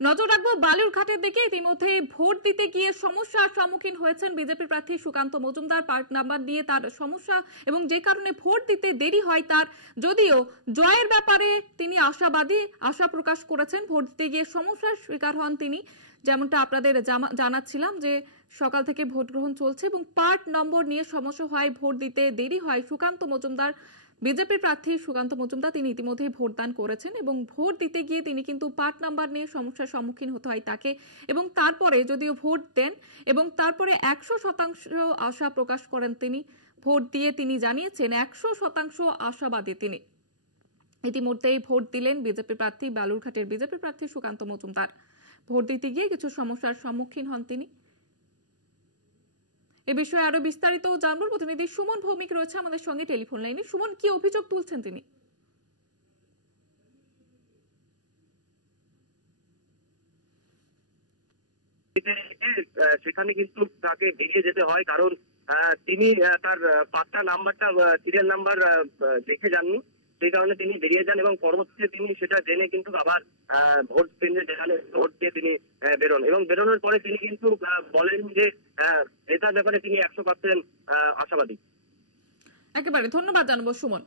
নজর রাখবো বালুরঘাটের দিকে। ইতিমধ্যে ভোট দিতে গিয়ে সমস্যার সম্মুখীন হয়েছেন বিজেপি প্রার্থী সুকান্ত মজুমদার। পার্ট নাম্বার নিয়ে তার সমস্যা এবং যে কারণে ভোট দিতে দেরি হয় তার, যদিও জয়ের ব্যাপারে তিনি আশাবাদী, আশা প্রকাশ করেছেন। ভোট দিতে গিয়ে সমস্যার শিকার হন তিনি, যেমনটা আপনাদের জানাচ্ছিলাম যে সকাল থেকে ভোট গ্রহণ চলছে এবং পার্ট নম্বর নিয়ে সমস্যা হয়, ভোট দিতে দেরি হয়। সুকান্ত মজুমদার, বিজেপির প্রার্থী সুকান্ত মজুমদার, তিনি ইতিমধ্যেই ভোটদান করেছেন এবং ভোট দিতে গিয়ে তিনি কিন্তু পার্ট নাম্বার নিয়ে সমস্যার সম্মুখীন হতে হয় তাকে। এবং তারপরে যদিও ভোট দেন এবং তারপরে 100% আশা প্রকাশ করেন তিনি। ভোট দিয়ে তিনি জানিয়েছেন 100% আশাবাদী তিনি। ইতিমধ্যেই ভোট দিলেন বিজেপি প্রার্থী, বালুরঘাটের বিজেপি প্রার্থী সুকান্ত মজুমদার। ভোট দিতে গিয়ে কিছু সমস্যার সম্মুখীন হন তিনি। এ বিষয়ে আরো বিস্তারিত জানবো, প্রতিনিধি সুমন ভৌমিক রয়েছে আমাদের সঙ্গে টেলিফোন লাইনে। সুমন, কি অভিযোগ তুলছেন তিনি? সেখানে কিন্তু তাকে বেরিয়ে যেতে হয়, কারণ তিনি তার পাত্তা নাম্বারটা, সিরিয়াল নাম্বার দেখে যাননি। সেই কারণে তিনি বেরিয়ে যান এবং পরবর্তীতে তিনি সেটা জেনে কিন্তু আবার ভোট কেন্দ্রে যেখানে ভোট দিয়ে তিনি বেরোন এবং বেরোনোর পরে তিনি কিন্তু বলেন যে এটার ব্যাপারে তিনি 100% আশাবাদী। একেবারে ধন্যবাদ জানাবো সুমন।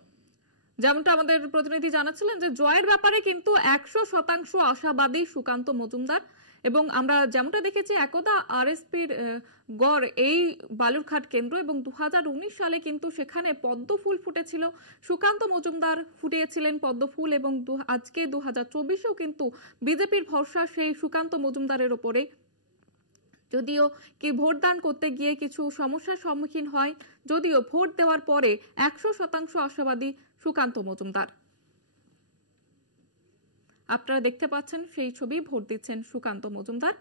যেমনটা আমাদের প্রতিনিধি জানাচ্ছিলেন যে জয়ের ব্যাপারে কিন্তু 100% আশাবাদী সুকান্ত মজুমদার। এবং আমরা যেমনটা দেখেছি একদা আরএসপির গড় এই বালুরঘাট কেন্দ্র এবং 2019 সালে কিন্তু সেখানে পদ্ম ফুল ফুটেছিল। সুকান্ত মজুমদার ফুটিয়েছিলেন পদ্ম ফুল এবং আজকে 2024-এও কিন্তু বিজেপির ভরসা সেই সুকান্ত মজুমদারের ওপরে। যদিও কি ভোটদান করতে গিয়ে কিছু সমস্যার সম্মুখীন হয়, যদিও ভোট দেওয়ার পরে 100% আশাবাদী সুকান্ত মজুমদার। আপনারা দেখতে পাচ্ছেন সেই ছবি, ভোট দিচ্ছেন সুকান্ত মজুমদার।